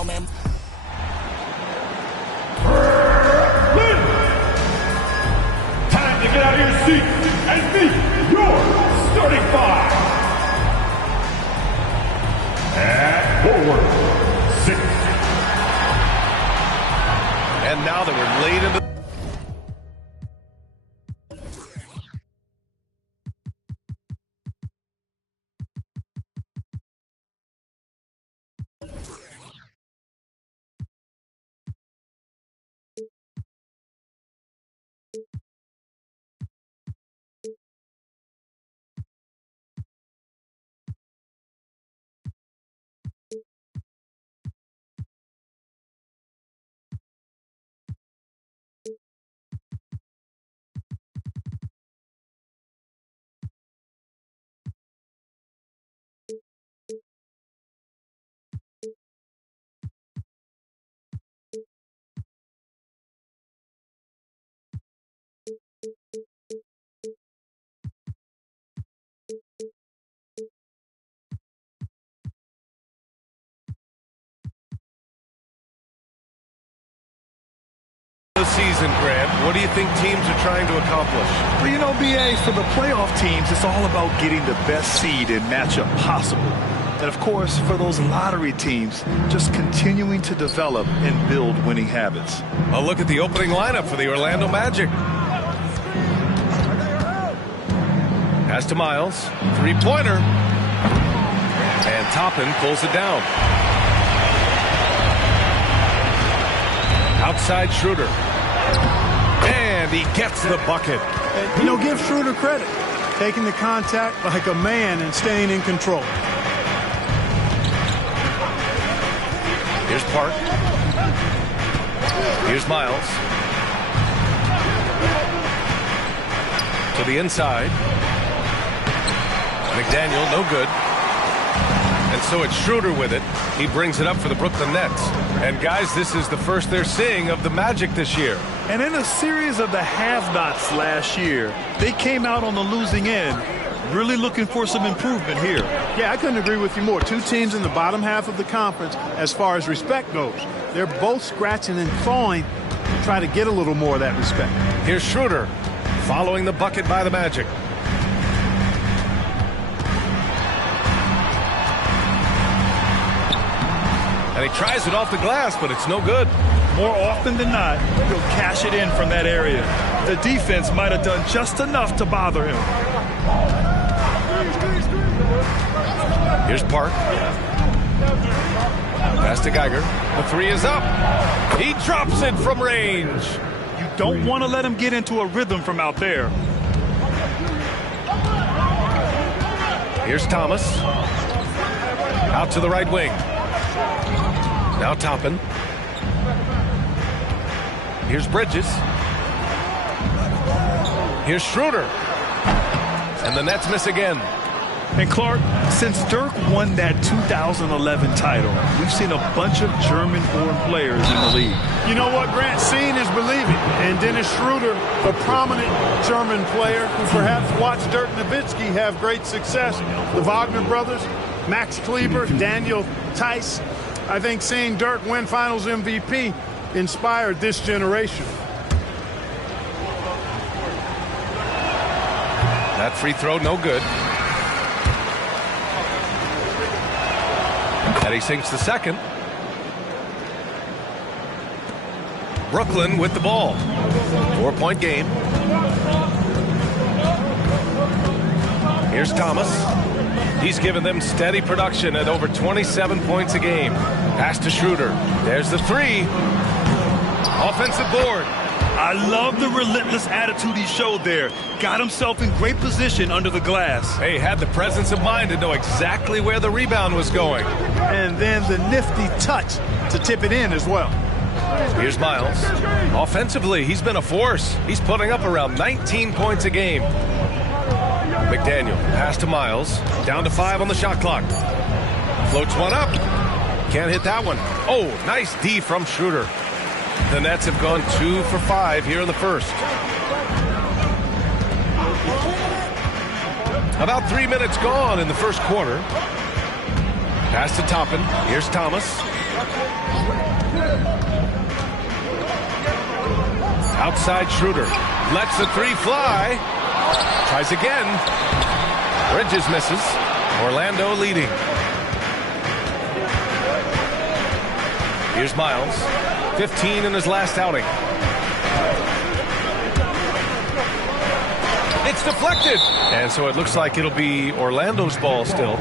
gentlemen. Time to get out of your seat and meet your starting five. At forward, 6. And now that we're late in the... season, Grant. What do you think teams are trying to accomplish? Well, you know, B.A., for the playoff teams, it's all about getting the best seed and matchup possible. And, of course, for those lottery teams, just continuing to develop and build winning habits. A look at the opening lineup for the Orlando Magic. Pass to Miles. Three-pointer. And Toppin pulls it down. Outside Schroeder. And he gets the bucket. And, you know, give Schroeder credit. Taking the contact like a man and staying in control. Here's Park. Here's Miles. To the inside. McDaniel, no good. And so it's Schroeder with it. He brings it up for the Brooklyn Nets. And, guys, this is the first they're seeing of the Magic this year. And in a series of the have-nots last year, they came out on the losing end, really looking for some improvement here. Yeah, I couldn't agree with you more. Two teams in the bottom half of the conference as far as respect goes. They're both scratching and clawing to try to get a little more of that respect. Here's Schroeder following the bucket by the Magic. And he tries it off the glass, but it's no good. More often than not, he'll cash it in from that area. The defense might have done just enough to bother him. Here's Park. Pass to Geiger. The three is up. He drops it from range. You don't want to let him get into a rhythm from out there. Here's Thomas. Out to the right wing. Now Toppin. Here's Bridges. Here's Schroeder. And the Nets miss again. And Clark, since Dirk won that 2011 title, we've seen a bunch of German-born players in the league. You know what, Grant? Seeing is believing. And Dennis Schroeder, the prominent German player who perhaps watched Dirk Nowitzki have great success. The Wagner brothers, Max Kleber, Daniel Theis. I think seeing Dirk win Finals MVP inspired this generation. That free throw, no good. And he sinks the second. Brooklyn with the ball. 4-point game. Here's Thomas. He's given them steady production at over 27 points a game. Pass to Schroeder. There's the three. Offensive board. I love the relentless attitude he showed there. Got himself in great position under the glass. Hey, had the presence of mind to know exactly where the rebound was going. And then the nifty touch to tip it in as well. Here's Miles. Offensively, he's been a force. He's putting up around 19 points a game. McDaniel, pass to Miles. Down to 5 on the shot clock. Floats one up. Can't hit that one. Oh, nice D from Schroeder. The Nets have gone 2 for 5 here in the first. About 3 minutes gone in the first quarter. Pass to Toppin. Here's Thomas. Outside Schroeder. Lets the three fly. Tries again. Bridges misses. Orlando leading. Here's Miles. 15 in his last outing. It's deflected. And so it looks like it'll be Orlando's ball still.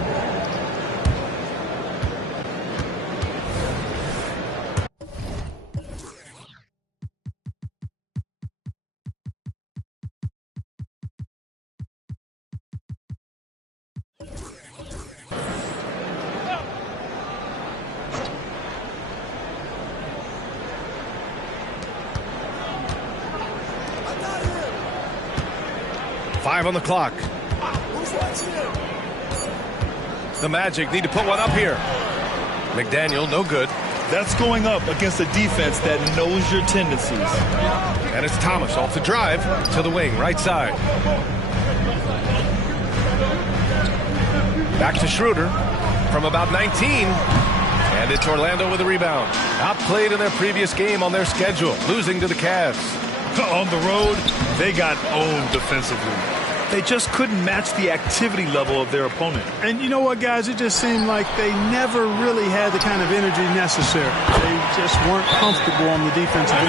Five on the clock. The Magic need to put one up here. McDaniel, no good. That's going up against a defense that knows your tendencies. And it's Thomas off the drive to the wing, right side. Back to Schroeder from about 19. And it's Orlando with a rebound. Outplayed in their previous game on their schedule, losing to the Cavs. On the road, they got owned defensively. They just couldn't match the activity level of their opponent. And you know what, guys? It just seemed like they never really had the kind of energy necessary. They just weren't comfortable on the defensive end.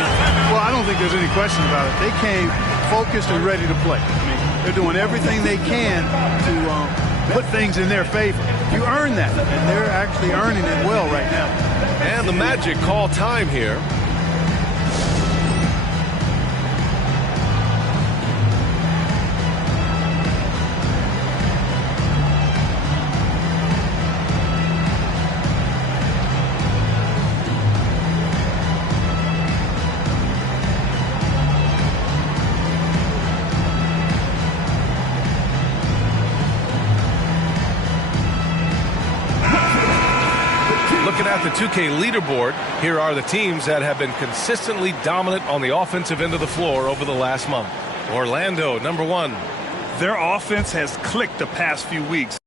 Well, I don't think there's any question about it. They came focused and ready to play. I mean, they're doing everything they can to put things in their favor. You earn that, and they're actually earning it well right now. And the Magic call time here. Looking at the 2K leaderboard, here are the teams that have been consistently dominant on the offensive end of the floor over the last month. Orlando, number one. Their offense has clicked the past few weeks.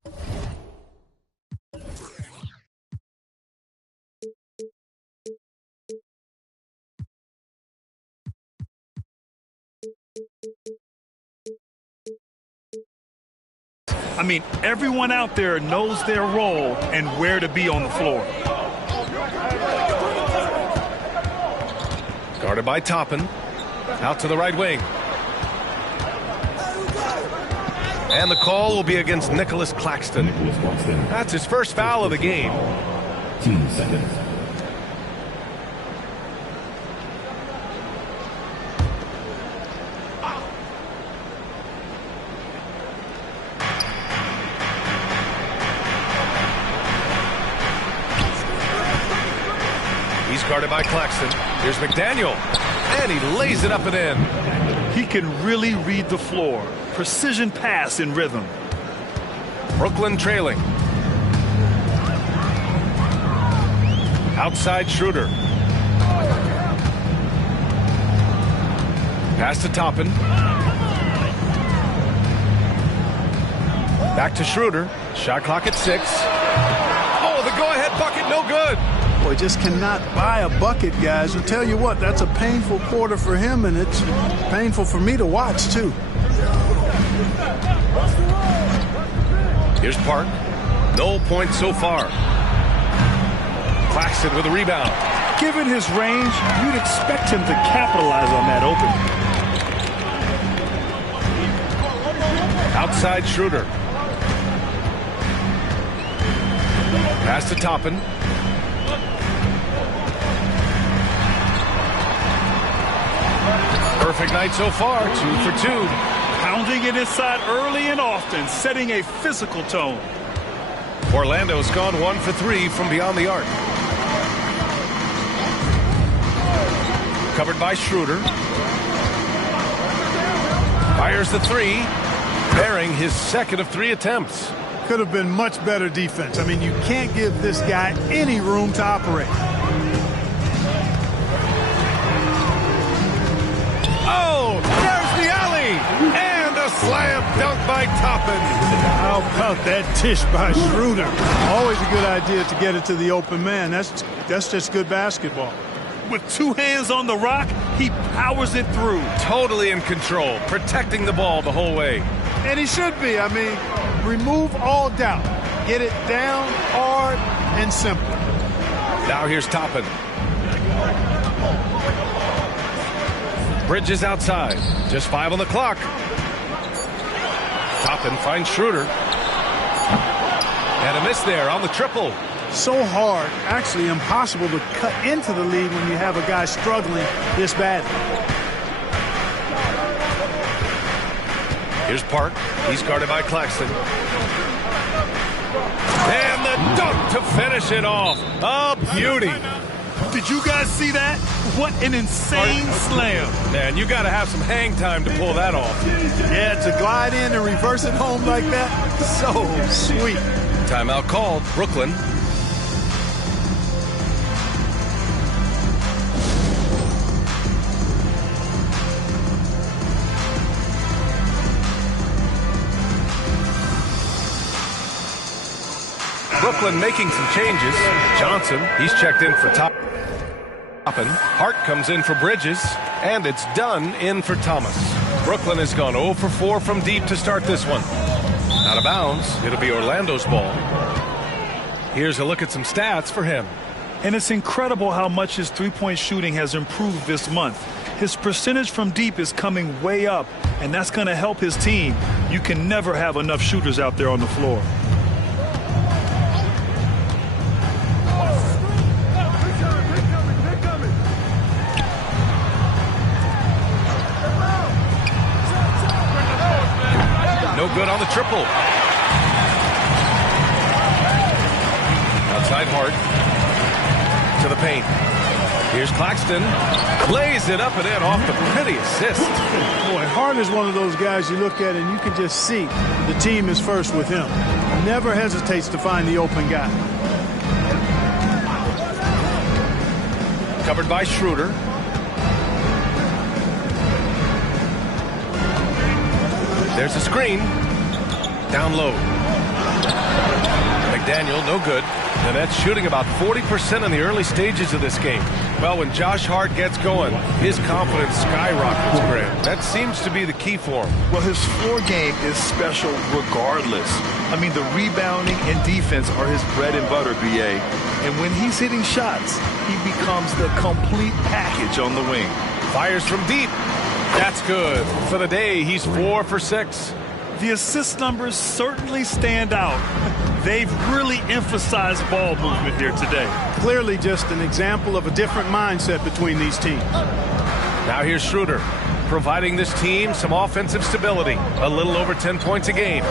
I mean, everyone out there knows their role and where to be on the floor. Guarded by Toppin. Out to the right wing. And the call will be against Nicholas Claxton. That's his first foul of the game. 2 seconds. He's guarded by Claxton. Here's McDaniel. And he lays it up and in. He can really read the floor. Precision pass in rhythm. Brooklyn trailing. Outside Schroeder. Pass to Toppin. Back to Schroeder. Shot clock at 6. Oh, the go-ahead bucket, no good. Boy, just cannot buy a bucket, guys. I'll tell you what, that's a painful quarter for him, and it's painful for me to watch, too. Here's Park. No points so far. Claxton with a rebound. Given his range, you'd expect him to capitalize on that opening. Outside Schroeder. Pass to Toppin. Perfect night so far, 2 for 2. Pounding it inside early and often, setting a physical tone. Orlando's gone 1 for 3 from beyond the arc. Covered by Schroeder. Fires the 3, bearing his second of 3 attempts. Could have been much better defense. I mean, you can't give this guy any room to operate. Oh, there's the alley! And a slam dunk by Greg Toppin. How about that dish by Schroeder? Always a good idea to get it to the open man. That's just good basketball. With 2 hands on the rock, he powers it through. Totally in control, protecting the ball the whole way. And he should be. I mean, remove all doubt. Get it down, hard, and simple. Now here's Toppin. Bridges outside. Just 5 on the clock. Toppin finds Schroeder. And a miss there on the triple. So hard, actually impossible to cut into the lead when you have a guy struggling this badly. Here's Park. He's guarded by Claxton. And the dunk to finish it off. A beauty. Did you guys see that? What an insane slam. Man, you got to have some hang time to pull that off. Yeah, to glide in and reverse it home like that, so sweet. Timeout called. Brooklyn. Brooklyn making some changes. Johnson, he's checked in for Toppin. Hart comes in for Bridges, and it's Dunn in for Thomas. Brooklyn has gone 0 for 4 from deep to start this one. Out of bounds, it'll be Orlando's ball. Here's a look at some stats for him. And it's incredible how much his three-point shooting has improved this month. His percentage from deep is coming way up, and that's going to help his team. You can never have enough shooters out there on the floor. No good on the triple. Outside Hart. To the paint. Here's Claxton. Lays it up and in off the pretty assist. Boy, Hart is one of those guys you look at and you can just see the team is first with him. Never hesitates to find the open guy. Covered by Schroeder. There's a screen. Down low. McDaniel, no good. The Nets shooting about 40% in the early stages of this game. Well, when Josh Hart gets going, his confidence skyrockets, Greg. That seems to be the key for him. Well, his floor game is special regardless. I mean, the rebounding and defense are his bread and butter, B.A. And when he's hitting shots, he becomes the complete package on the wing. Fires from deep. That's good. For the day, he's 4 for 6. The assist numbers certainly stand out. They've really emphasized ball movement here today. Clearly just an example of a different mindset between these teams. Now here's Schroeder, providing this team some offensive stability. A little over 10 points a game.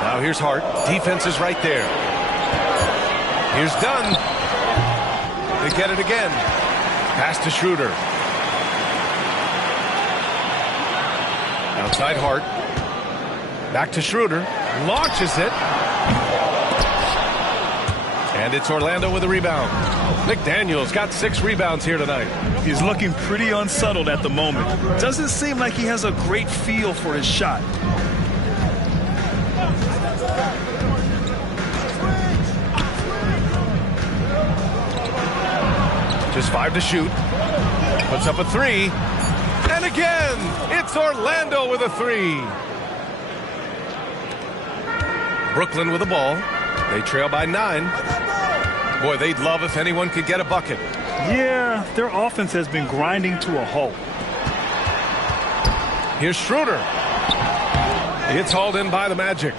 Now here's Hart. Defense is right there. Here's Dunn. They get it again. Pass to Schroeder. Outside Hart. Back to Schroeder. Launches it. And it's Orlando with a rebound. McDaniel's got 6 rebounds here tonight. He's looking pretty unsettled at the moment. Doesn't seem like he has a great feel for his shot. Just 5 to shoot. Puts up a 3. And again, it's Orlando with a 3. Brooklyn with the ball. They trail by 9. Boy, they'd love if anyone could get a bucket. Yeah, their offense has been grinding to a halt. Here's Schroeder. It's hauled in by the Magic.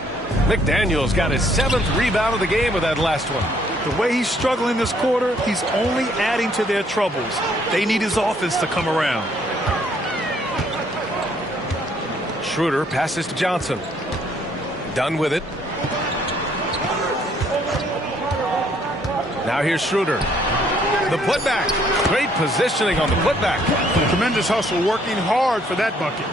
McDaniel's got his 7th rebound of the game with that last one. The way he's struggling this quarter, he's only adding to their troubles. They need his offense to come around. Schroeder passes to Johnson. Done with it. Now here's Schroeder. The putback. Great positioning on the putback. Tremendous hustle, working hard for that bucket.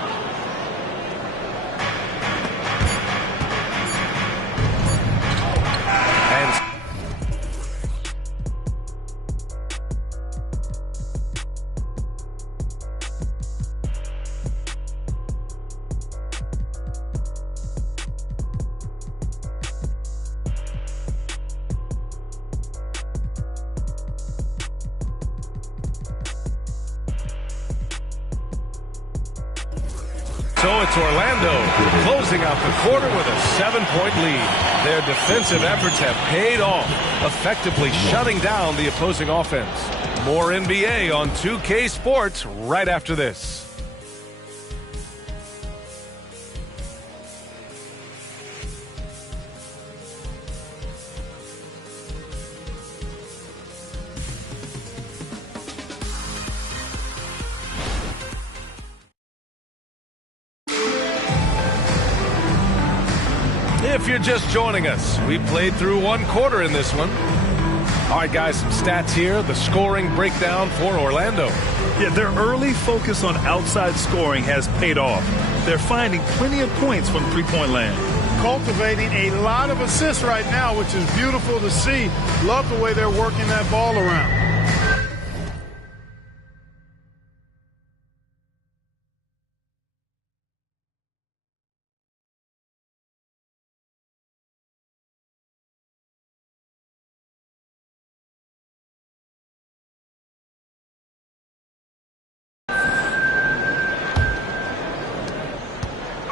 it's Orlando closing out the quarter with a 7-point lead. Their defensive efforts have paid off, effectively shutting down the opposing offense. More NBA on 2K Sports right after this. If you're just joining us, we played through one quarter in this one. All right, guys, some stats here. The scoring breakdown for Orlando. Yeah, their early focus on outside scoring has paid off. They're finding plenty of points from three-point land. Cultivating a lot of assists right now, which is beautiful to see. Love the way they're working that ball around.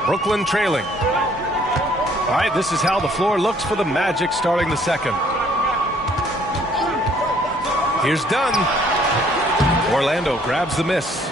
Brooklyn trailing. All right, this is how the floor looks for the Magic starting the second. Here's Dunn. Orlando grabs the miss.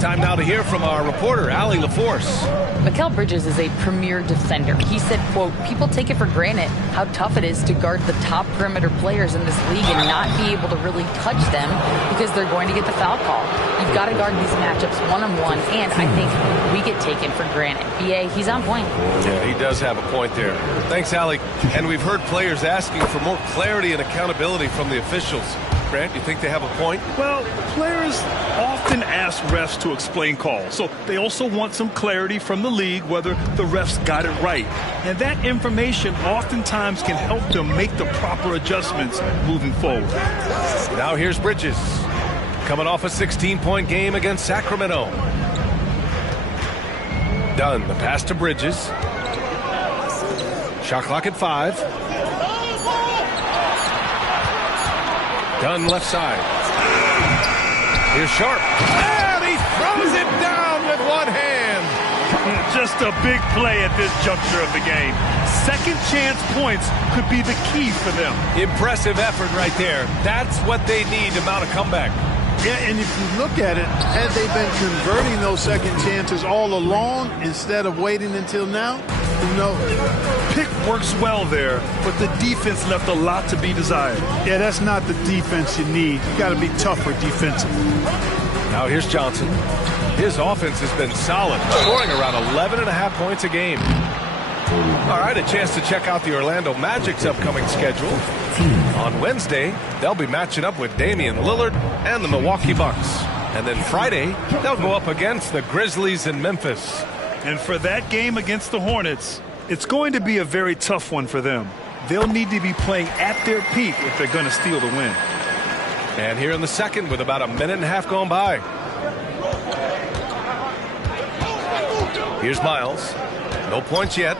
Time now to hear from our reporter, Allie LaForce. Mikal Bridges is a premier defender. He said, quote, people take it for granted how tough it is to guard the top perimeter players in this league and not be able to really touch them because they're going to get the foul call. You've got to guard these matchups one-on-one, and I think we get taken for granted. BA, he's on point. Yeah, he does have a point there. Thanks, Allie. And we've heard players asking for more clarity and accountability from the officials. Grant, you think they have a point? Well, players often ask refs to explain calls, so they also want some clarity from the league whether the refs got it right. And that information oftentimes can help them make the proper adjustments moving forward. Now here's Bridges, coming off a 16-point game against Sacramento. Dunn, the pass to Bridges. Shot clock at 5. Dunn left side. Here's Sharp. And he throws it down with one hand. Just a big play at this juncture of the game. Second chance points could be the key for them. Impressive effort right there. That's what they need to mount a comeback. Yeah, and if you look at it, had they been converting those second chances all along instead of waiting until now, you know. Pick works well there, but the defense left a lot to be desired. Yeah, that's not the defense you need. You got to be tougher defensively. Now here's Johnson. His offense has been solid, scoring around 11.5 points a game. All right, a chance to check out the Orlando Magic's upcoming schedule. On Wednesday, they'll be matching up with Damian Lillard and the Milwaukee Bucks. And then Friday, they'll go up against the Grizzlies in Memphis. And for that game against the Hornets, it's going to be a very tough one for them. They'll need to be playing at their peak if they're going to steal the win. And here in the second with about a minute and a half going by. Here's Miles. No points yet.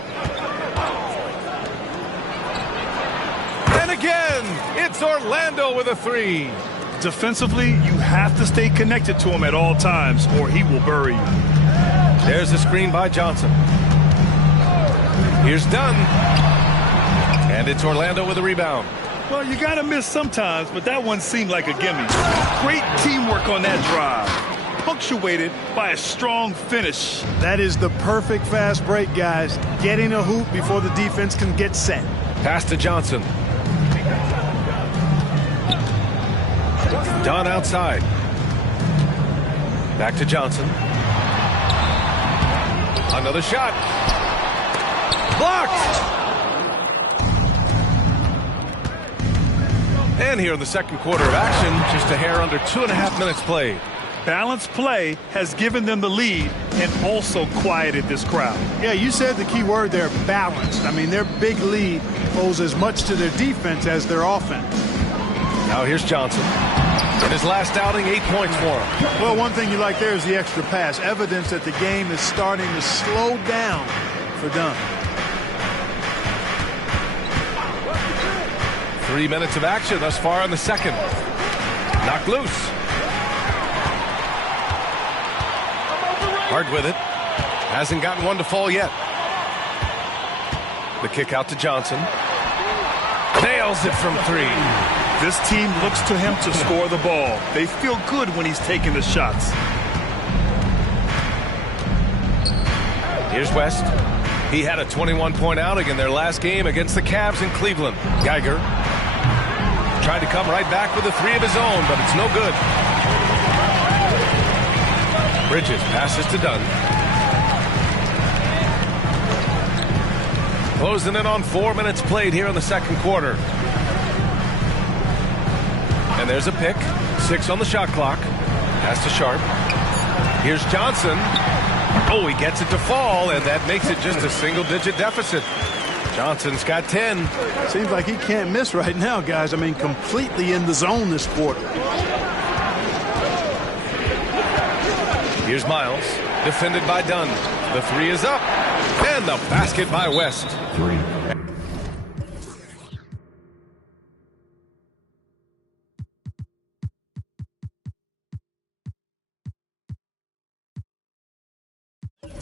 And again, it's Orlando with a three. Defensively, you have to stay connected to him at all times or he will bury you. There's the screen by Johnson. Here's Dunn. And it's Orlando with a rebound. Well, you got to miss sometimes, but that one seemed like a gimme. Great teamwork on that drive, punctuated by a strong finish. That is the perfect fast break, guys. Getting a hoop before the defense can get set. Pass to Johnson. Dunn outside. Back to Johnson. Another shot. Blocked! And here in the second quarter of action, just a hair under 2.5 minutes played. Balanced play has given them the lead and also quieted this crowd. Yeah, you said the key word there, balanced. I mean, their big lead owes as much to their defense as their offense. Now here's Johnson. In his last outing, 8 points for him. Well, one thing you like there is the extra pass. Evidence that the game is starting to slow down for Dunn. 3 minutes of action thus far in the second. Knocked loose. Hard with it. Hasn't gotten one to fall yet. The kick out to Johnson. Nails it from 3. This team looks to him to score the ball. They feel good when he's taking the shots. Here's West. He had a 21-point outing in their last game against the Cavs in Cleveland. Geiger tried to come right back with a 3 of his own, but it's no good. Bridges passes to Dunn. Closing in on 4 minutes played here in the second quarter. And there's a pick. 6 on the shot clock. Pass to Sharp. Here's Johnson. Oh, he gets it to fall, and that makes it just a single-digit deficit. Johnson's got 10. Seems like he can't miss right now, guys. I mean, completely in the zone this quarter. Here's Miles, defended by Dunn. The 3 is up, and the basket by West. 3.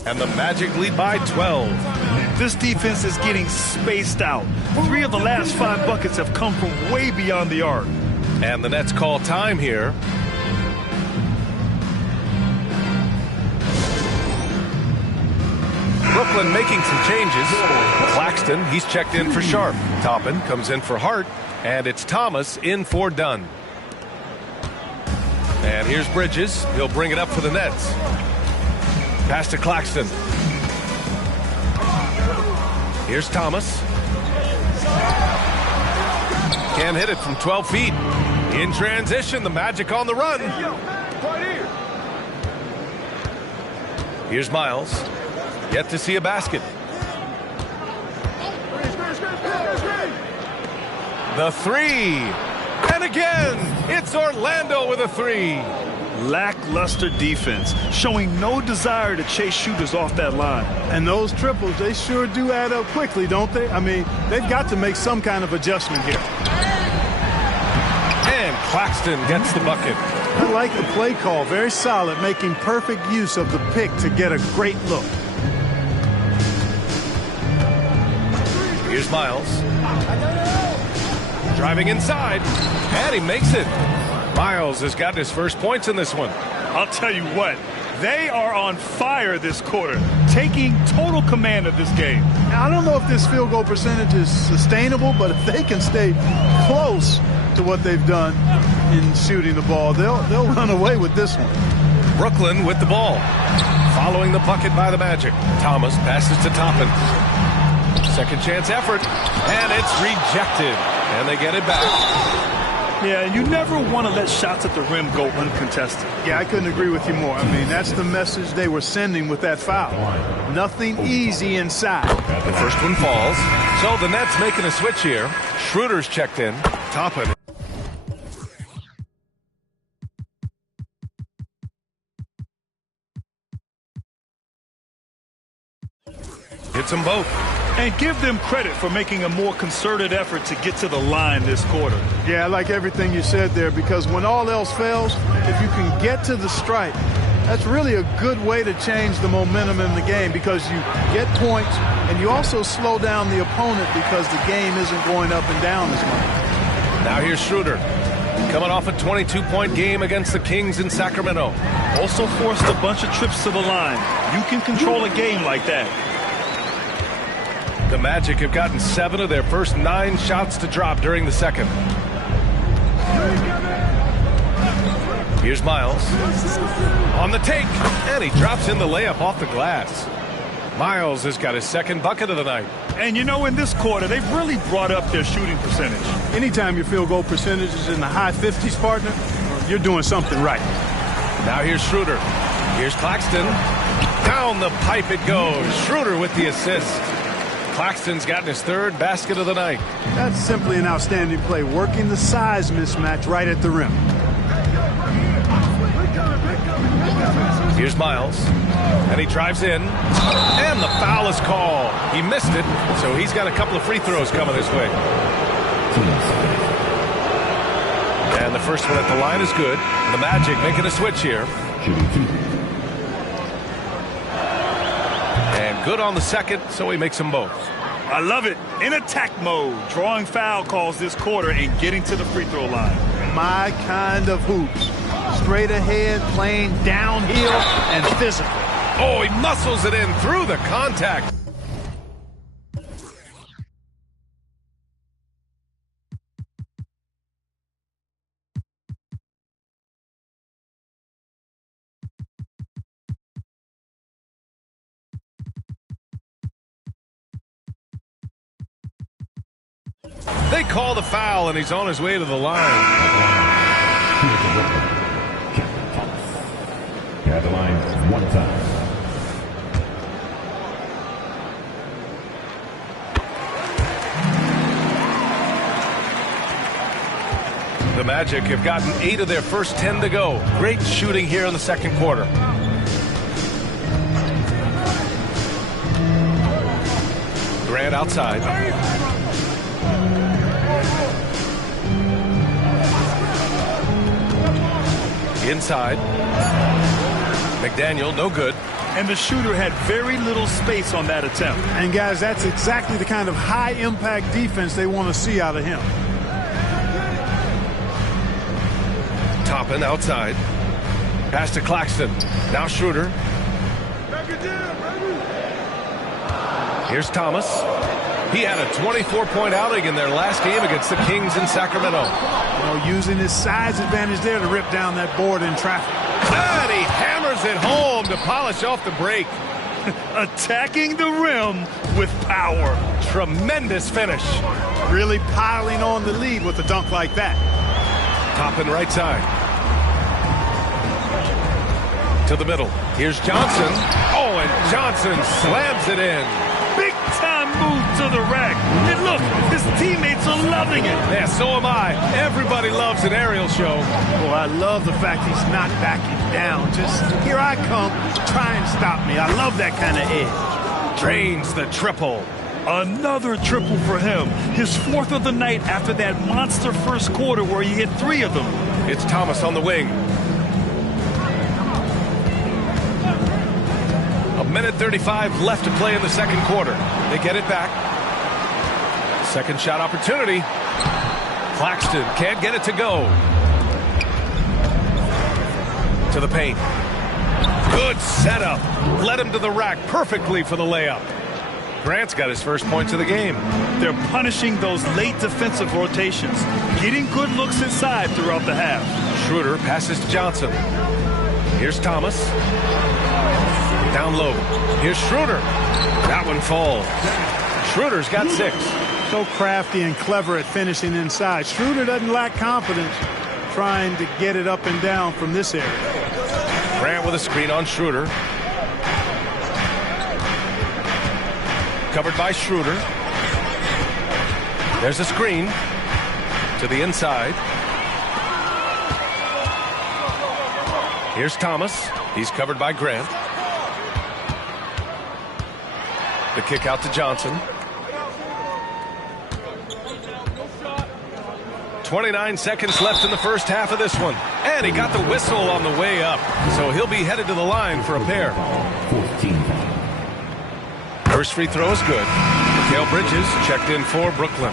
And the Magic lead by 12. This defense is getting spaced out. 3 of the last 5 buckets have come from way beyond the arc. And the Nets call time here. Brooklyn making some changes. Claxton, he's checked in for Sharp. Toppin comes in for Hart. And it's Thomas in for Dunn. And here's Bridges. He'll bring it up for the Nets. Pass to Claxton. Here's Thomas. Can't hit it from 12 feet. In transition, the Magic on the run. Here's Miles. Yet to see a basket. The 3. And again, it's Orlando with a 3. Lackluster defense, showing no desire to chase shooters off that line. And those triples, they sure do add up quickly, don't they? I mean, they've got to make some kind of adjustment here. And Claxton gets the bucket. I like the play call. Very solid, making perfect use of the pick to get a great look. Here's Miles. Driving inside. And he makes it. Miles has got his first points in this one. I'll tell you what, they are on fire this quarter, taking total command of this game. Now, I don't know if this field goal percentage is sustainable, but if they can stay close to what they've done in shooting the ball, they'll run away with this one. Brooklyn with the ball. Following the bucket by the Magic. Thomas passes to Toppin. Second chance effort, and it's rejected. And they get it back. Yeah, you never want to let shots at the rim go uncontested. Yeah, I couldn't agree with you more. I mean, that's the message they were sending with that foul. Nothing easy inside. The first one falls. So the Nets making a switch here. Schroeder's checked in. Toppin. Hits them both. And give them credit for making a more concerted effort to get to the line this quarter. Yeah, I like everything you said there, because when all else fails, if you can get to the stripe, that's really a good way to change the momentum in the game, because you get points and you also slow down the opponent because the game isn't going up and down as much. Now here's Schroeder. Coming off a 22-point game against the Kings in Sacramento. Also forced a bunch of trips to the line. You can control a game like that. The Magic have gotten 7 of their first 9 shots to drop during the second. Here's Miles. On the take, and he drops in the layup off the glass. Miles has got his second bucket of the night. And you know, in this quarter, they've really brought up their shooting percentage. Anytime your field goal percentage is in the high 50s, partner, you're doing something right. Now here's Schroeder. Here's Claxton. Down the pipe it goes. Schroeder with the assist. Claxton's gotten his third basket of the night. That's simply an outstanding play, working the size mismatch right at the rim. Here's Miles, and he drives in, and the foul is called. He missed it, so he's got a couple of free throws coming his way. And the first one at the line is good. The Magic making a switch here. Good on the second, so he makes them both. I love it. In attack mode, drawing foul calls this quarter and getting to the free throw line. My kind of hoops. Straight ahead, playing downhill and physical. Oh, he muscles it in through the contact. They call the foul, and he's on his way to the line. At the line, one time. The Magic have gotten 8 of their first 10 to go. Great shooting here in the second quarter. Grant outside. Inside. McDaniel, no good. And the shooter had very little space on that attempt. And guys, that's exactly the kind of high-impact defense they want to see out of him. Toppin outside. Pass to Claxton. Now Schroeder. Here's Thomas. He had a 24-point outing in their last game against the Kings in Sacramento. Using his size advantage there to rip down that board in traffic. And he hammers it home to polish off the break. Attacking the rim with power. Tremendous finish. Really piling on the lead with a dunk like that. Toppin right side. To the middle. Here's Johnson. Oh, and Johnson slams it in. Big time move to the rack. And look, his teammates are loving it. Yeah, so am I. Everybody loves an aerial show. Well, I love the fact he's not backing down. Just, here I come, try and stop me. I love that kind of edge. Drains the triple. Another triple for him. His 4th of the night after that monster first quarter where he hit 3 of them. It's Thomas on the wing. A minute 35 left to play in the second quarter. They get it back. Second shot opportunity. Claxton can't get it to go. To the paint. Good setup. Led him to the rack perfectly for the layup. Grant's got his first points of the game. They're punishing those late defensive rotations, getting good looks inside throughout the half. Schroeder passes to Johnson. Here's Thomas. Down low. Here's Schroeder. That one falls. Schroeder's got 6. So crafty and clever at finishing inside. Schroeder doesn't lack confidence trying to get it up and down from this area. Grant with a screen on Schroeder. Covered by Schroeder. There's a screen to the inside. Here's Thomas. He's covered by Grant. The kick out to Johnson. 29 seconds left in the first half of this one. And he got the whistle on the way up. So he'll be headed to the line for a pair. 14. First free throw is good. Mikal Bridges checked in for Brooklyn.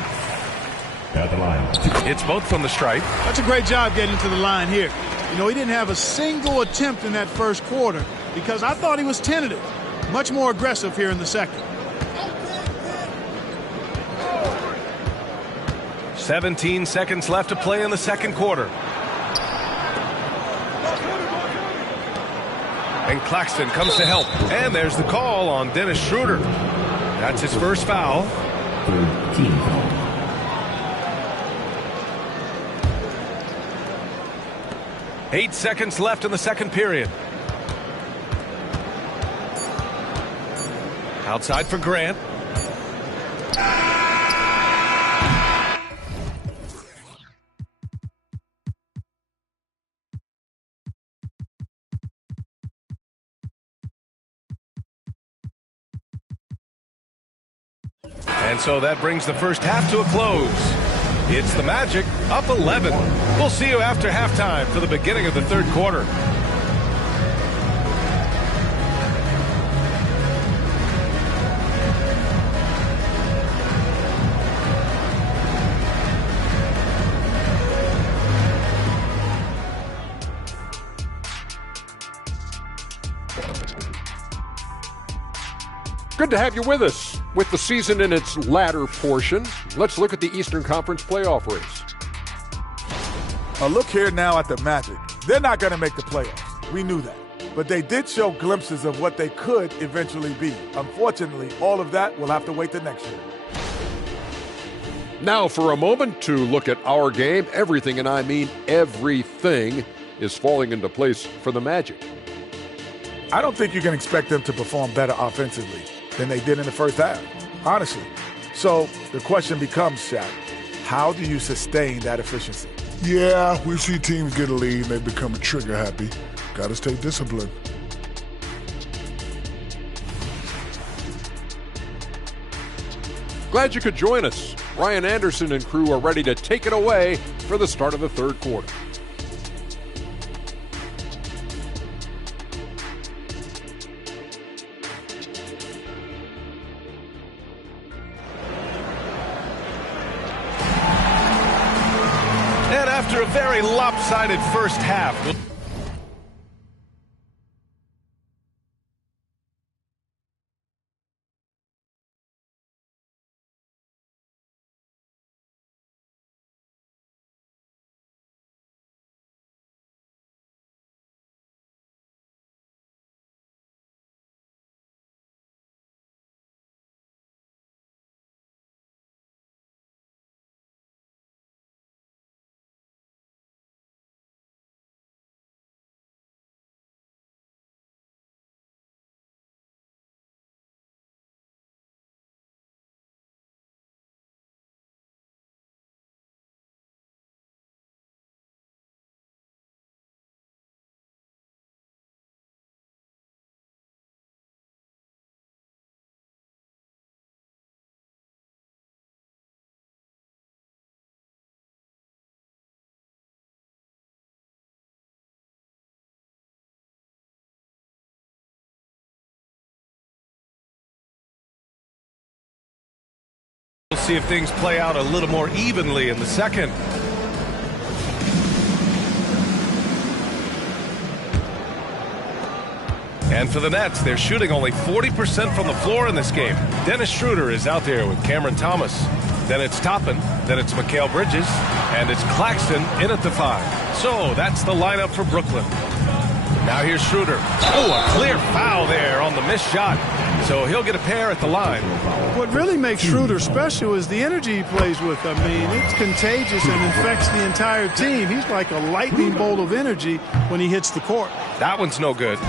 At the line. It's both from the stripe. That's a great job getting to the line here. He didn't have a single attempt in that first quarter because I thought he was tentative. Much more aggressive here in the second. 17 seconds left to play in the second quarter. And Claxton comes to help. And there's the call on Dennis Schroeder. That's his first foul. 13 foul. Eight seconds left in the second period. Outside for Grant. And so that brings the first half to a close. It's the Magic up 11. We'll see you after halftime for the beginning of the third quarter. Good to have you with us. With the season in its latter portion, let's look at the Eastern Conference playoff race. A look here now at the Magic. They're not going to make the playoffs. We knew that. But they did show glimpses of what they could eventually be. Unfortunately, all of that will have to wait the next year. Now for a moment to look at our game. Everything, and I mean everything, is falling into place for the Magic. I don't think you can expect them to perform better offensively than they did in the first half, honestly. So the question becomes, Shaq, how do you sustain that efficiency? Yeah, we see teams get a lead and they become trigger happy. Got to stay disciplined. Glad you could join us. Ryan Anderson and crew are ready to take it away for the start of the third quarter. And after a very lopsided first half, we'll see if things play out a little more evenly in the second. And for the Nets, they're shooting only 40% from the floor in this game. Dennis Schroeder is out there with Cameron Thomas. Then it's Toppin, then it's Mikal Bridges, and it's Claxton in at the 5. So that's the lineup for Brooklyn. Now here's Schroeder. Oh, a clear foul there on the missed shot. So he'll get a pair at the line. What really makes Schroeder special is the energy he plays with. I mean, it's contagious and infects the entire team. He's like a lightning bolt of energy when he hits the court. That one's no good.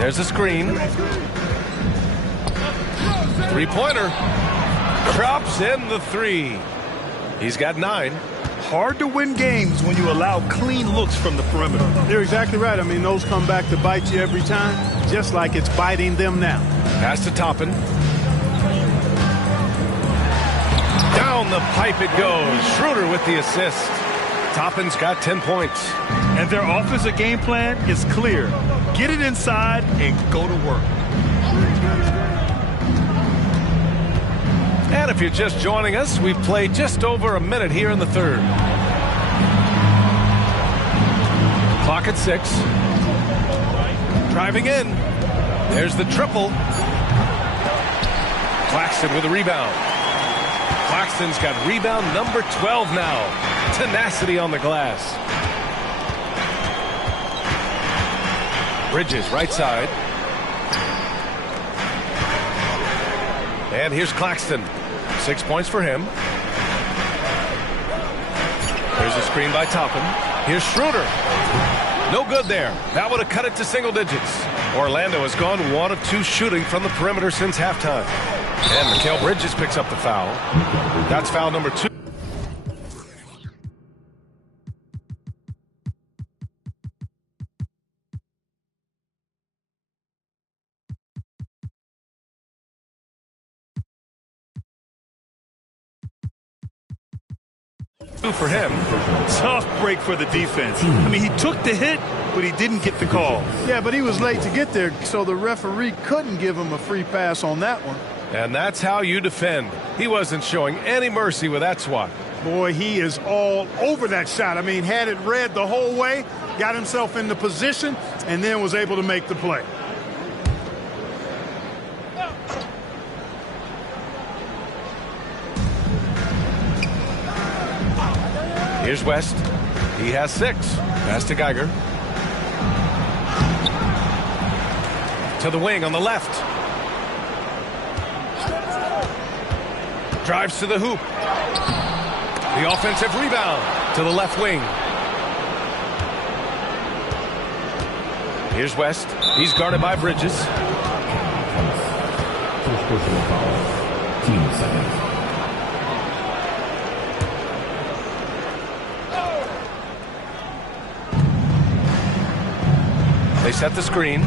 There's a screen. Three-pointer. Drops in the 3. He's got 9. Hard to win games when you allow clean looks from the perimeter. You're exactly right. I mean, those come back to bite you every time, just like it's biting them now. Pass to Toppin. Down the pipe it goes. Schroeder with the assist. Toppin's got 10 points. And their offensive game plan is clear. Get it inside and go to work. And if you're just joining us, we've played just over a minute here in the third. Clock at 6. Driving in. There's the triple. Claxton with a rebound. Claxton's got rebound number 12 now. Tenacity on the glass. Bridges, right side. And here's Claxton. 6 points for him. There's a screen by Toppin. Here's Schroeder. No good there. That would have cut it to single digits. Orlando has gone 1 of 2 shooting from the perimeter since halftime. And Mikal Bridges picks up the foul. That's foul number 2. For him. Tough break for the defense. I mean, he took the hit, but he didn't get the call. Yeah, but he was late to get there, so the referee couldn't give him a free pass on that one. And that's how you defend. He wasn't showing any mercy with that swat. Boy, he is all over that shot. I mean, had it read the whole way, got himself into position, and then was able to make the play. Here's West. He has 6. Pass to Geiger. To the wing on the left. Drives to the hoop. The offensive rebound to the left wing. Here's West. He's guarded by Bridges. First personal foul. Team second. They set the screen.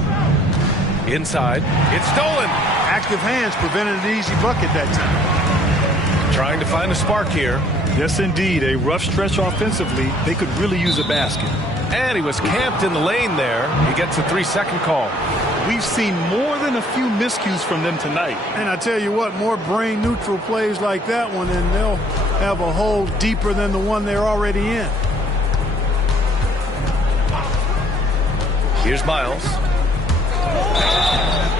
Inside. It's stolen. Active hands prevented an easy bucket that time. Trying to find a spark here. Yes, indeed. A rough stretch offensively. They could really use a basket. And he was camped in the lane there. He gets a 3-second call. We've seen more than a few miscues from them tonight. And I tell you what, more brain-neutral plays like that one, and they'll have a hole deeper than the one they're already in. Here's Miles.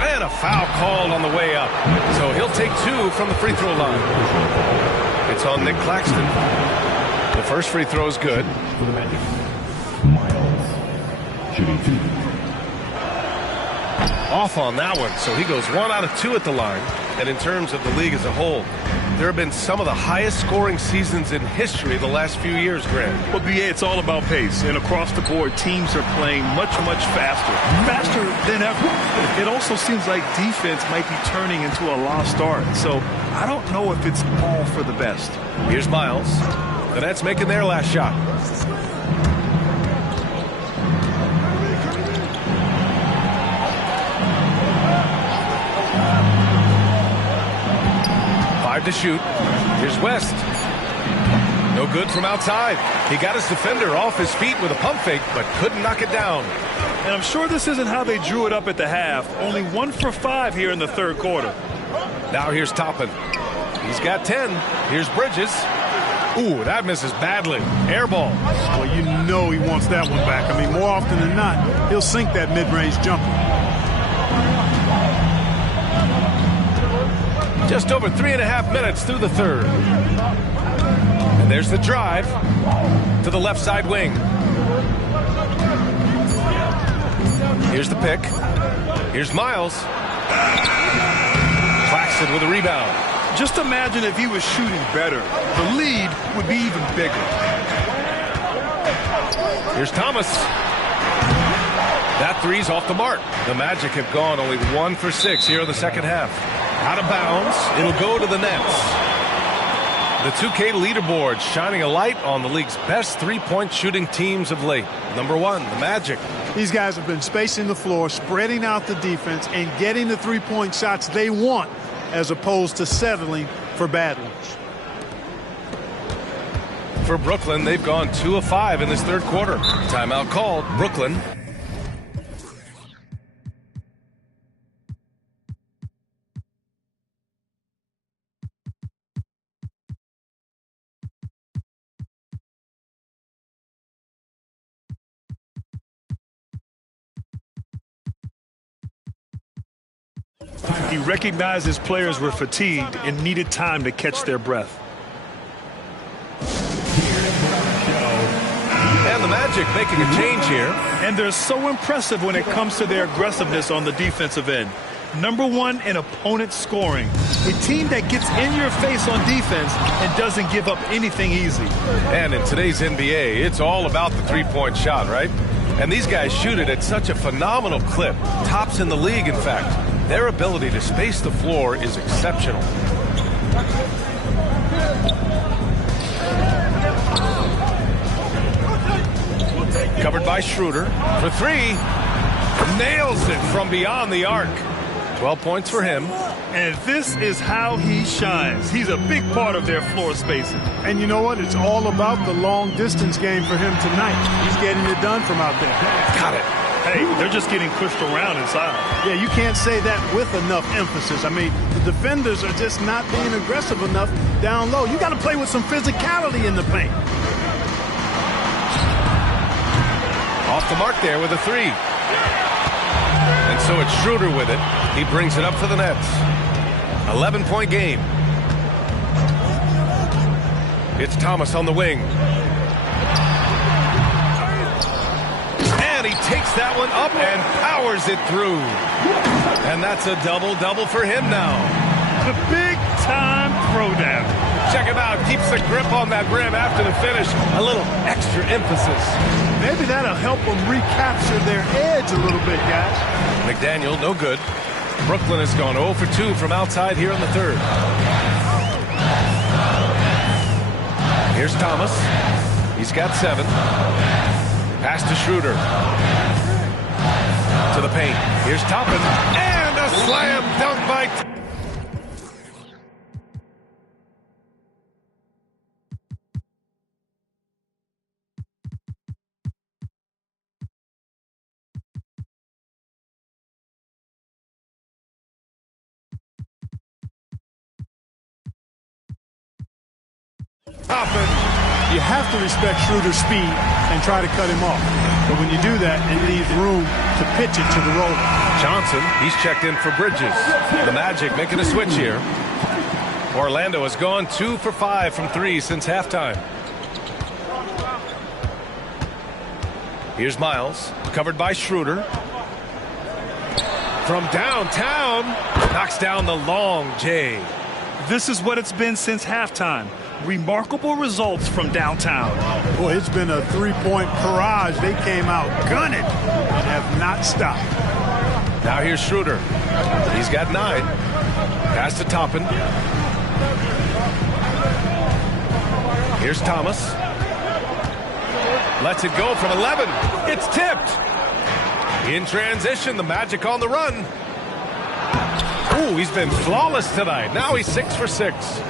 And a foul called on the way up. So he'll take 2 from the free throw line. It's on Nick Claxton. The first free throw is good. For the Magic, Miles shooting 2. Off on that one, so he goes 1 out of 2 at the line. And in terms of the league as a whole, there have been some of the highest scoring seasons in history the last few years, Grant. Well, BA, it's all about pace. And across the board, teams are playing much, much faster. Faster than ever. It also seems like defense might be turning into a lost art. So I don't know if it's all for the best. Here's Miles. The Nets making their last shot. To shoot. Here's West. No good from outside. He got his defender off his feet with a pump fake, but couldn't knock it down. And I'm sure this isn't how they drew it up at the half. Only 1 for 5 here in the third quarter. Now here's Toppin. He's got 10. Here's Bridges. Ooh, that misses badly. Air ball. Well, you know he wants that one back. I mean, more often than not, he'll sink that mid-range jumper. Just over 3.5 minutes through the third. And there's the drive to the left side wing. Here's the pick. Here's Miles. Claxton with a rebound. Just imagine if he was shooting better. The lead would be even bigger. Here's Thomas. That three's off the mark. The Magic have gone only 1 for 6 here in the second half. Out of bounds. It'll go to the Nets. The 2K leaderboard shining a light on the league's best three-point shooting teams of late. Number 1, the Magic. These guys have been spacing the floor, spreading out the defense, and getting the three-point shots they want as opposed to settling for bad ones. For Brooklyn, they've gone 2 of 5 in this third quarter. Timeout called. Brooklyn. He recognized his players were fatigued and needed time to catch their breath. And the Magic making a change here. And they're so impressive when it comes to their aggressiveness on the defensive end. Number 1 in opponent scoring. A team that gets in your face on defense and doesn't give up anything easy. And in today's NBA, it's all about the three-point shot, right? And these guys shoot it at such a phenomenal clip. Tops in the league, in fact. Their ability to space the floor is exceptional. Covered by Schroeder for 3. Nails it from beyond the arc. 12 points for him. And this is how he shines. He's a big part of their floor spacing. And you know what? It's all about the long distance game for him tonight. He's getting it done from out there. Got it. Hey, they're just getting pushed around inside. Yeah, you can't say that with enough emphasis. I mean, the defenders are just not being aggressive enough down low. You got to play with some physicality in the paint. Off the mark there with a three. And so it's Schroeder with it. He brings it up for the Nets. 11-point game. It's Thomas on the wing. And he takes that one up and powers it through. And that's a double-double for him now. The big-time throwdown. Check him out. Keeps the grip on that rim after the finish. A little extra emphasis. Maybe that'll help them recapture their edge a little bit, guys. McDaniel, no good. Brooklyn has gone 0 for 2 from outside here in the third. Here's Thomas. He's got 7. Pass to Schroeder. To the paint. Here's Toppin. And a slam dunk by... Toppin. You have to respect Schroeder's speed and try to cut him off. But when you do that, it leaves room to pitch it to the roller. Johnson, he's checked in for Bridges. The Magic making a switch here. Orlando has gone 2 for 5 from 3 since halftime. Here's Miles, covered by Schroeder. From downtown, knocks down the long J. This is what it's been since halftime. Remarkable results from downtown. Boy, it's been a three-point barrage. They came out gunning and have not stopped. Now here's Schroeder. He's got 9. Pass to Toppin. Here's Thomas. Lets it go from 11. It's tipped. In transition, the Magic on the run. Ooh, he's been flawless tonight. Now he's 6 for 6.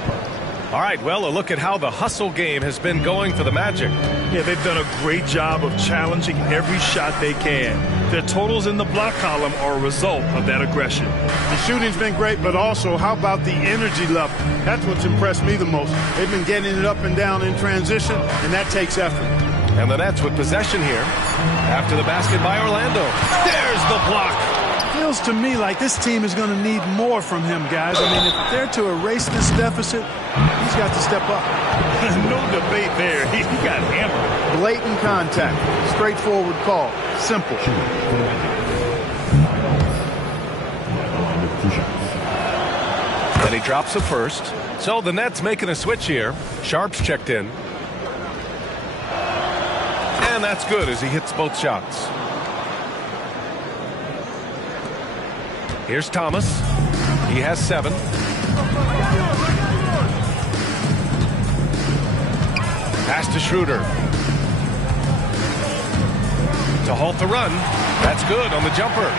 All right, well, a look at how the hustle game has been going for the Magic. Yeah, they've done a great job of challenging every shot they can. Their totals in the block column are a result of that aggression. The shooting's been great, but also, how about the energy level? That's what's impressed me the most. They've been getting it up and down in transition, and that takes effort. And the Nets with possession here after the basket by Orlando. There's the block. Feels to me like this team is going to need more from him, guys. I mean, if they're to erase this deficit, he's got to step up. No debate there. He got hammered. Blatant contact. Straightforward call. Simple. And he drops a first. So the Nets making a switch here. Sharp's checked in. And that's good as he hits both shots. Here's Thomas. He has 7. Pass to Schroeder. To halt the run. That's good on the jumper.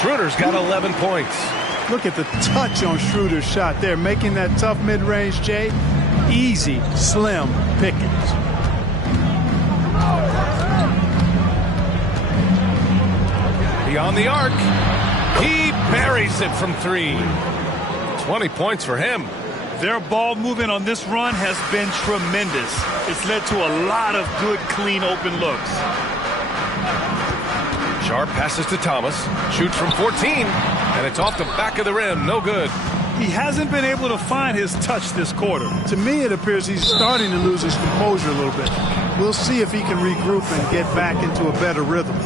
Schroeder's got 11 points. Look at the touch on Schroeder's shot there, making that tough mid-range, Jay. Easy, slim pickings. Beyond the arc. He buries it from 3. 20 points for him. Their ball movement on this run has been tremendous. It's led to a lot of good, clean, open looks. Sharp passes to Thomas. Shoots from 14. And it's off the back of the rim. No good. He hasn't been able to find his touch this quarter. To me, it appears he's starting to lose his composure a little bit. We'll see if he can regroup and get back into a better rhythm.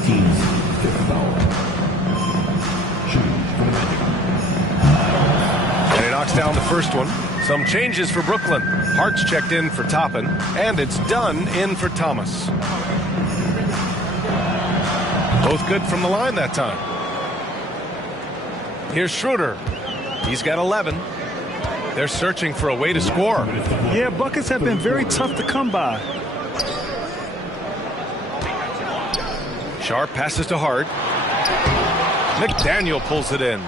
And he knocks down the first one. Some changes for Brooklyn. Hart's checked in for Toppin. And it's Dunn in for Thomas. Both good from the line that time. Here's Schroeder. He's got 11. They're searching for a way to score. Yeah, buckets have been very tough to come by. Sharp passes to Hart. McDaniel pulls it in.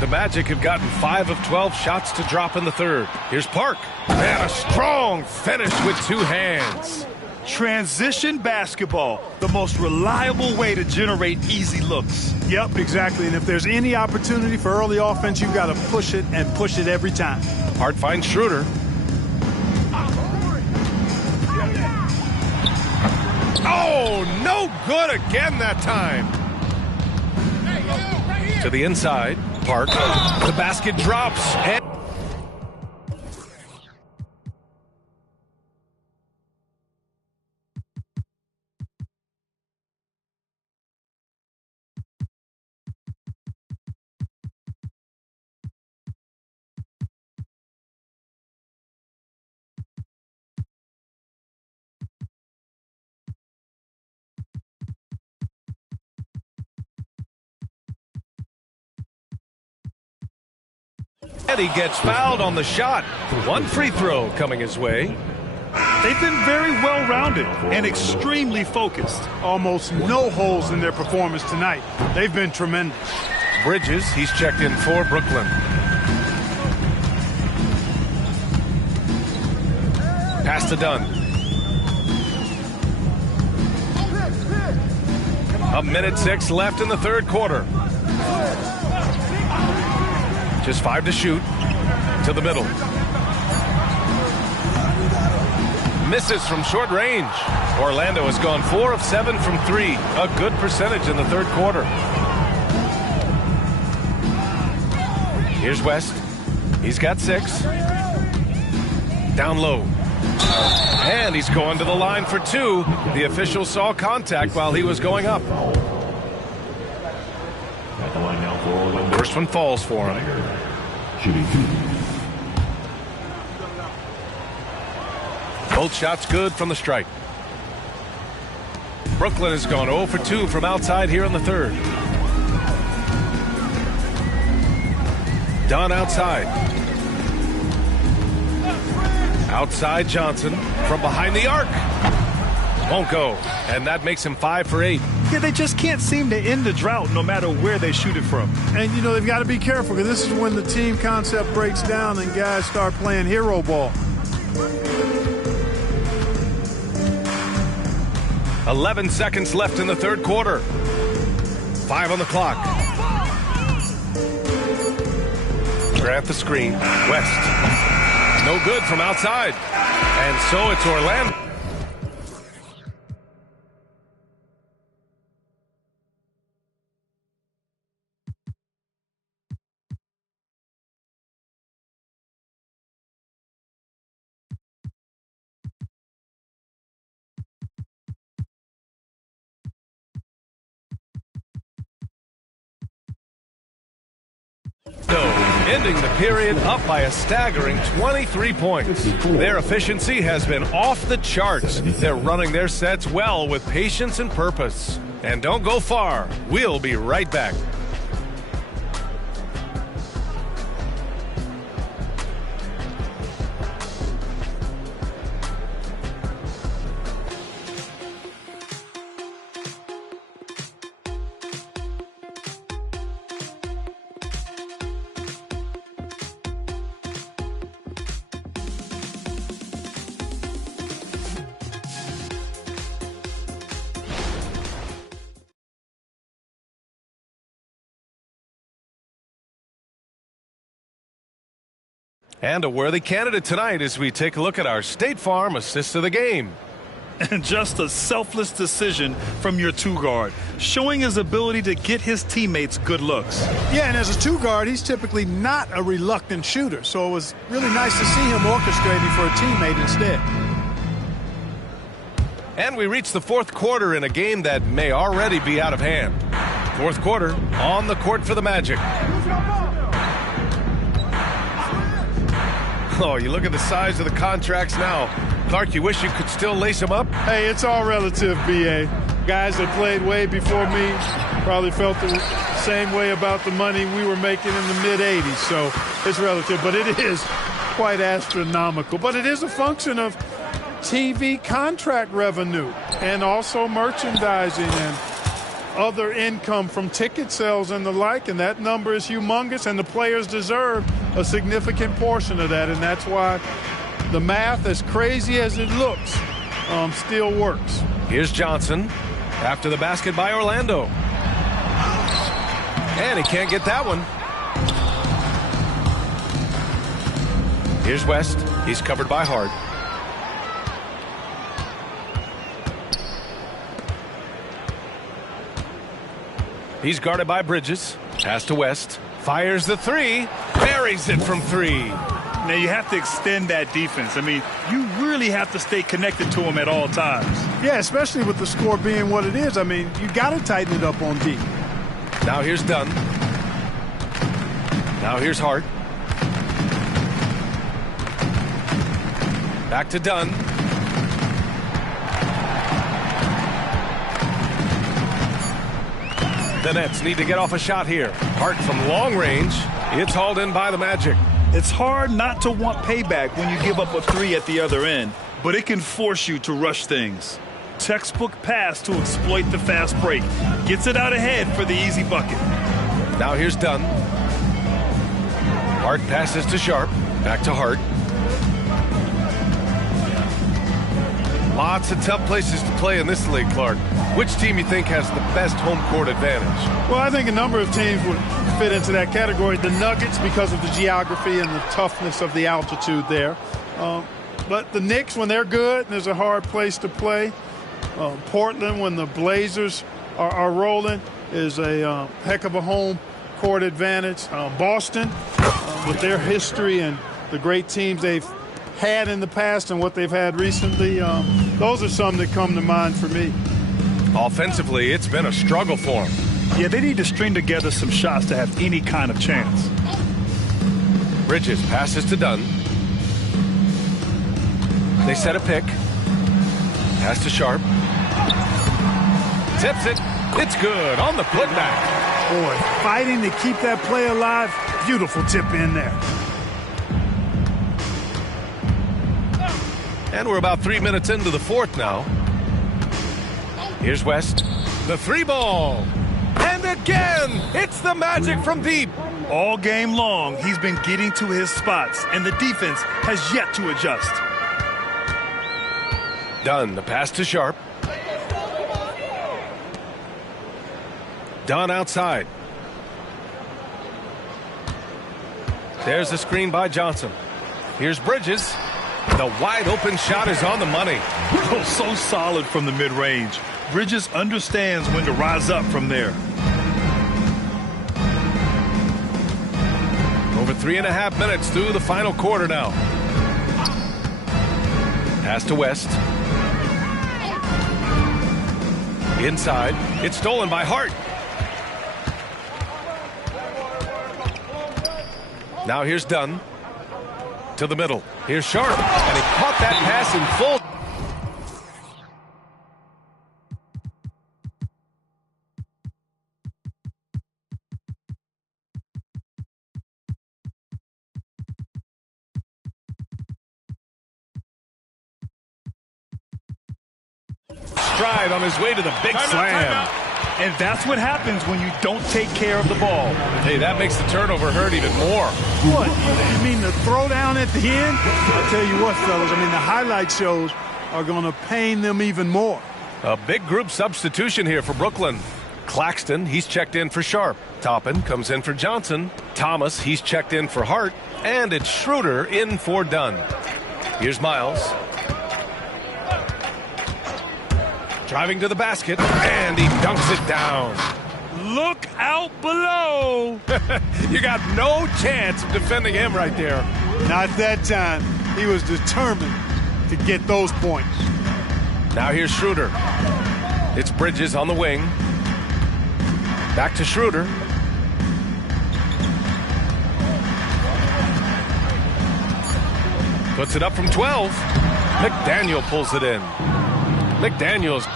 The Magic have gotten 5 of 12 shots to drop in the third. Here's Park. And a strong finish with 2 hands. Transition basketball, the most reliable way to generate easy looks. Yep, exactly. And if there's any opportunity for early offense, you've got to push it and push it every time. Hart finds Schroeder. Oh, no good again that time. To the inside, Park. The basket drops. And he gets fouled on the shot. One free throw coming his way. They've been very well-rounded and extremely focused. Almost no holes in their performance tonight. They've been tremendous. Bridges, he's checked in for Brooklyn. Pass to Dunn. A minute 6 left in the third quarter. Just 5 to shoot. To the middle. Misses from short range. Orlando has gone 4 of 7 from 3. A good percentage in the third quarter. Here's West. He's got 6. Down low. And he's going to the line for 2. The official saw contact while he was going up. First one falls for him. Both shots good from the strike. Brooklyn has gone 0 for 2 from outside here in the third. Dunn outside. Outside Johnson from behind the arc. Won't go. And that makes him 5 for 8. Yeah, they just can't seem to end the drought no matter where they shoot it from. And, you know, they've got to be careful because this is when the team concept breaks down and guys start playing hero ball. 11 seconds left in the third quarter. 5 on the clock. Grant the screen. West. No good from outside. And so it's Orlando. Ending the period up by a staggering 23 points. Their efficiency has been off the charts. They're running their sets well with patience and purpose. And don't go far. We'll be right back. And a worthy candidate tonight as we take a look at our State Farm assist of the game. And just a selfless decision from your 2-guard, showing his ability to get his teammates good looks. Yeah, and as a 2-guard, he's typically not a reluctant shooter, so it was really nice to see him orchestrating for a teammate instead. And we reach the fourth quarter in a game that may already be out of hand. Fourth quarter, on the court for the Magic. Oh, you look at the size of the contracts now. Clark, you wish you could still lace them up? Hey, it's all relative, B.A. Guys that played way before me probably felt the same way about the money we were making in the mid-'80s, so it's relative. But it is quite astronomical. But it is a function of TV contract revenue and also merchandising and other income from ticket sales and the like, and that number is humongous, and the players deserve a significant portion of that, and that's why the math, as crazy as it looks, still works. Here's Johnson after the basket by Orlando. And he can't get that one. Here's West. He's covered by Hart. He's guarded by Bridges. Pass to West. Fires the three. Buries it from three. Now you have to extend that defense. I mean, you really have to stay connected to him at all times. Yeah, especially with the score being what it is. I mean, you got to tighten it up on D. Now here's Dunn. Now here's Hart. Back to Dunn. The Nets need to get off a shot here. Hart from long range. It's hauled in by the Magic. It's hard not to want payback when you give up a three at the other end, but it can force you to rush things. Textbook pass to exploit the fast break. Gets it out ahead for the easy bucket. Now here's Dunn. Hart passes to Sharp. Back to Hart. Lots of tough places to play in this league, Clark. Which team you think has the best home court advantage? Well, I think a number of teams would fit into that category. The Nuggets, because of the geography and the toughness of the altitude there. But the Knicks, when they're good, there's a hard place to play. Portland, when the Blazers are rolling, is a heck of a home court advantage. Boston, with their history and the great teams they've had in the past and what they've had recently, those are some that come to mind for me. Offensively, it's been a struggle for them. Yeah, they need to string together some shots to have any kind of chance. Bridges passes to Dunn. They set a pick. Pass to Sharp. Tips it. It's good on the putback. Boy, fighting to keep that play alive. Beautiful tip in there. And we're about 3 minutes into the fourth now. Here's West. The three ball. And again, it's the Magic from deep. All game long, he's been getting to his spots, and the defense has yet to adjust. Dunn, the pass to Sharp. Dunn outside. There's the screen by Johnson. Here's Bridges. The wide open shot is on the money. Oh, so solid from the mid-range. Bridges understands when to rise up from there. Over 3.5 minutes through the final quarter now. Pass to West. Inside. It's stolen by Hart. Now here's Dunn. To the middle. Here's Sharp. And he caught that pass in full. Stride on his way to the big slam. And that's what happens when you don't take care of the ball. Hey, that makes the turnover hurt even more. What? You mean the throwdown at the end? I'll tell you what, fellas, I mean, the highlight shows are going to pain them even more. A big group substitution here for Brooklyn. Claxton, he's checked in for Sharp. Toppin comes in for Johnson. Thomas, he's checked in for Hart. And it's Schroeder in for Dunn. Here's Miles. Driving to the basket, and he dunks it down. Look out below. You got no chance of defending him right there. Not that time. He was determined to get those points. Now here's Schroeder. It's Bridges on the wing. Back to Schroeder. Puts it up from 12. McDaniel pulls it in. McDaniels.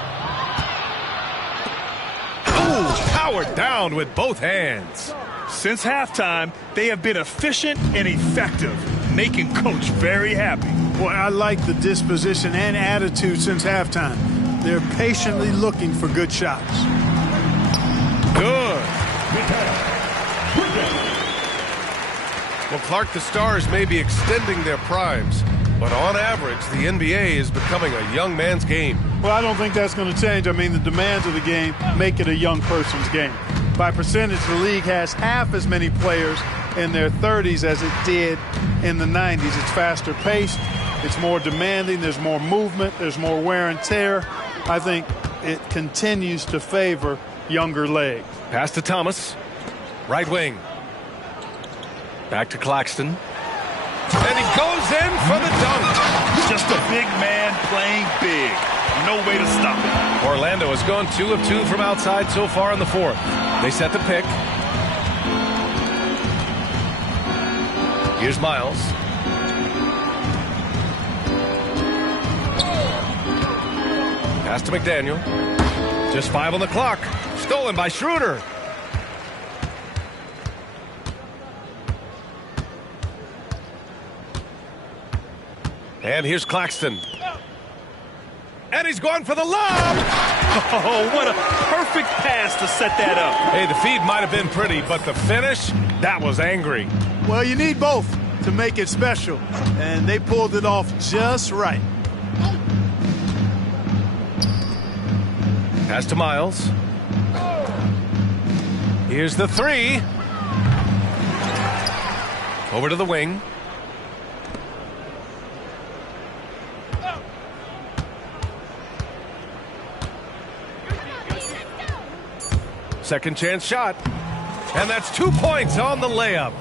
Ooh, powered down with both hands. Since halftime, they have been efficient and effective, making Coach very happy. Boy, I like the disposition and attitude since halftime. They're patiently looking for good shots. Good. Well, Clark, the Stars may be extending their primes, But on average, the NBA is becoming a young man's game. Well, I don't think that's going to change. I mean, the demands of the game make it a young person's game. By percentage, the league has half as many players in their 30s as it did in the 90s. It's faster paced. It's more demanding. There's more movement. There's more wear and tear. I think it continues to favor younger legs. Pass to Thomas. Right wing. Back to Claxton. And he goes in for the dunk. Just a big man playing big. No way to stop it. Orlando has gone 2 of 2 from outside so far in the fourth. They set the pick. Here's Miles. Pass to McDaniel. Just 5 on the clock. Stolen by Schroeder. And here's Claxton. And he's going for the lob. Oh, what a perfect pass to set that up. Hey, the feed might have been pretty, but the finish, that was angry. Well, you need both to make it special, and they pulled it off just right. Pass to Miles. Here's the 3. Over to the wing. Second chance shot. And that's 2 points on the layup.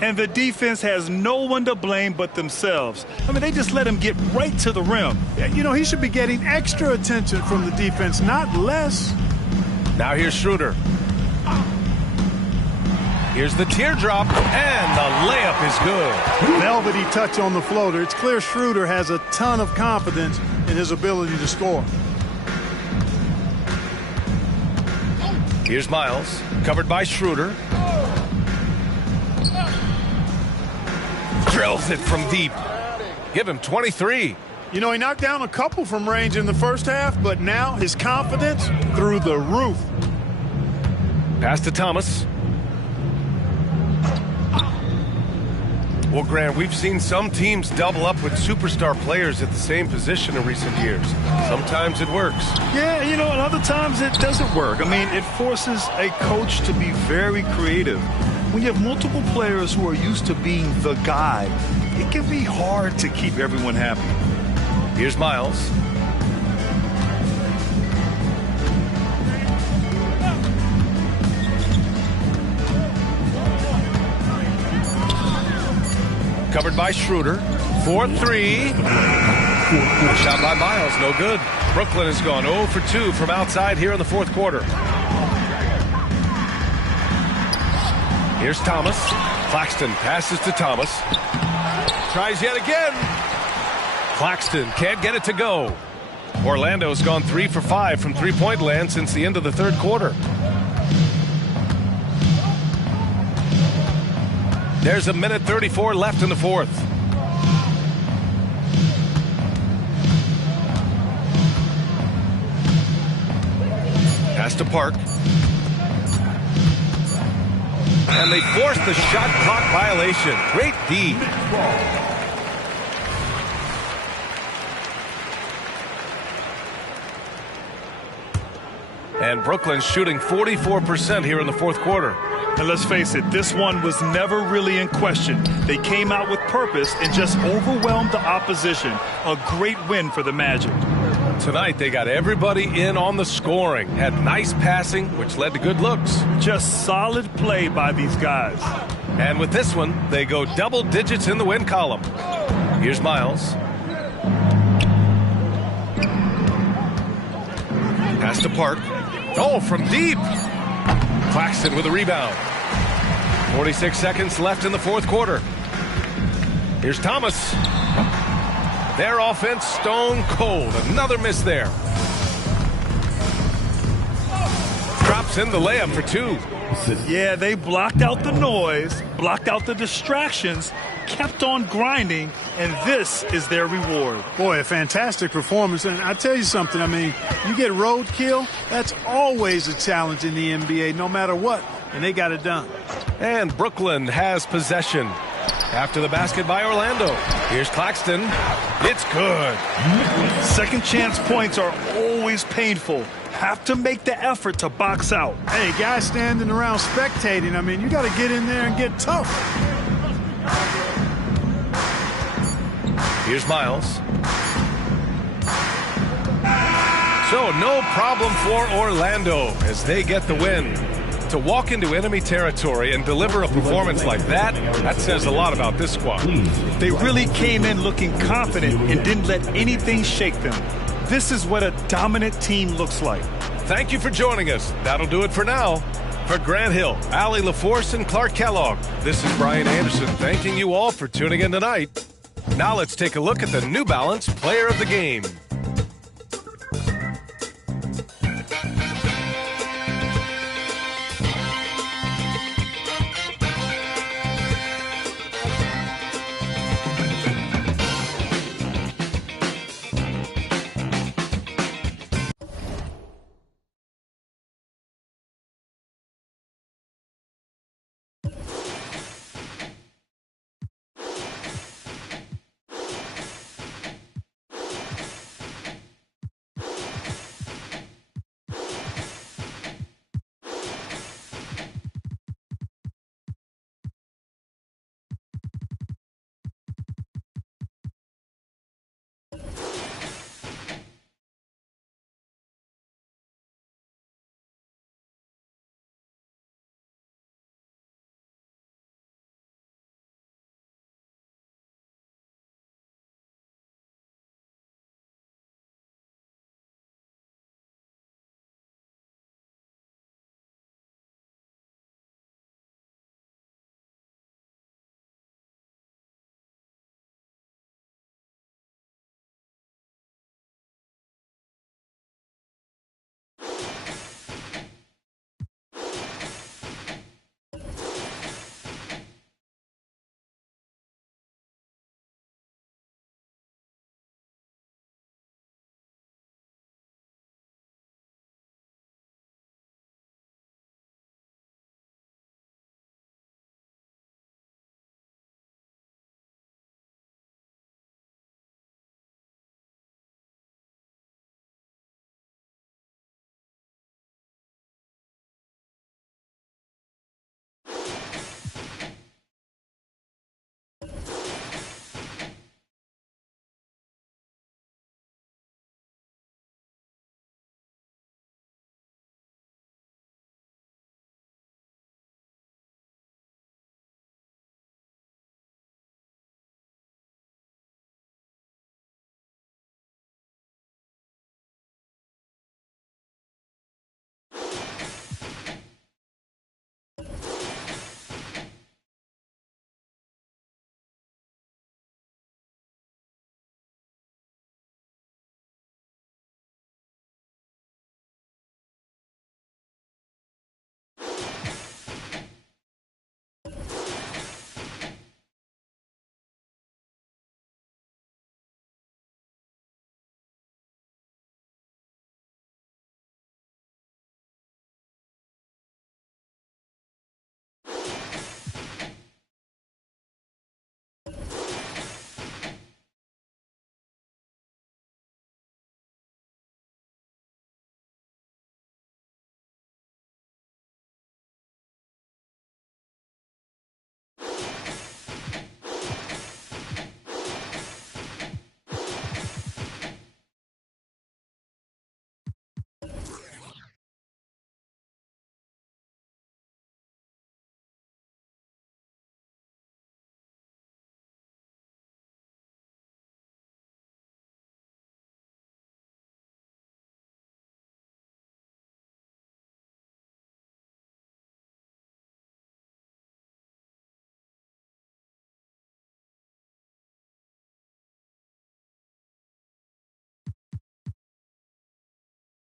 And the defense has no one to blame but themselves. I mean, they just let him get right to the rim. You know, he should be getting extra attention from the defense, not less. Now here's Schroeder. Here's the teardrop, and the layup is good. Velvety touch on the floater. It's clear Schroeder has a ton of confidence in his ability to score. Here's Miles, covered by Schroeder. Drills it from deep. Give him 23. You know, he knocked down a couple from range in the first half, but now his confidence through the roof. Pass to Thomas. Well, Grant, we've seen some teams double up with superstar players at the same position in recent years. Sometimes it works. Yeah, you know, and other times it doesn't work. I mean, it forces a coach to be very creative. When you have multiple players who are used to being the guy, it can be hard to keep everyone happy. Here's Miles. Covered by Schroeder. 4-3. Shot by Miles, no good. Brooklyn has gone 0 for 2 from outside here in the fourth quarter. Here's Thomas. Claxton passes to Thomas. Tries yet again. Claxton can't get it to go. Orlando's gone 3 for 5 from three-point land since the end of the third quarter. There's 1:34 left in the fourth. Pass to Park. And they force the shot clock violation. Great D. And Brooklyn's shooting 44% here in the fourth quarter. And let's face it, this one was never really in question. They came out with purpose and just overwhelmed the opposition. A great win for the Magic. Tonight, they got everybody in on the scoring. Had nice passing, which led to good looks. Just solid play by these guys. And with this one, they go double digits in the win column. Here's Miles. Pass to Park. Oh, from deep. Claxton with a rebound. 46 seconds left in the fourth quarter. Here's Thomas. Their offense stone cold. Another miss there. Drops in the layup for 2. Yeah, they blocked out the noise, blocked out the distractions, kept on grinding, and this is their reward. Boy, a fantastic performance. And I tell you something, I mean, you get roadkill, that's always a challenge in the NBA, no matter what. And they got it done. And Brooklyn has possession. After the basket by Orlando. Here's Claxton. It's good. Second chance points are always painful. Have to make the effort to box out. Hey, guys standing around spectating, I mean, you got to get in there and get tough. Here's Miles. So no problem for Orlando as they get the win. To walk into enemy territory and deliver a performance like that says a lot about this squad. They really came in looking confident and didn't let anything shake them. This is what a dominant team looks like. Thank you for joining us. That'll do it for now. For Grant Hill, Allie LaForce, and Clark Kellogg, this is Brian Anderson thanking you all for tuning in tonight. Now let's take a look at the New Balance Player of the Game.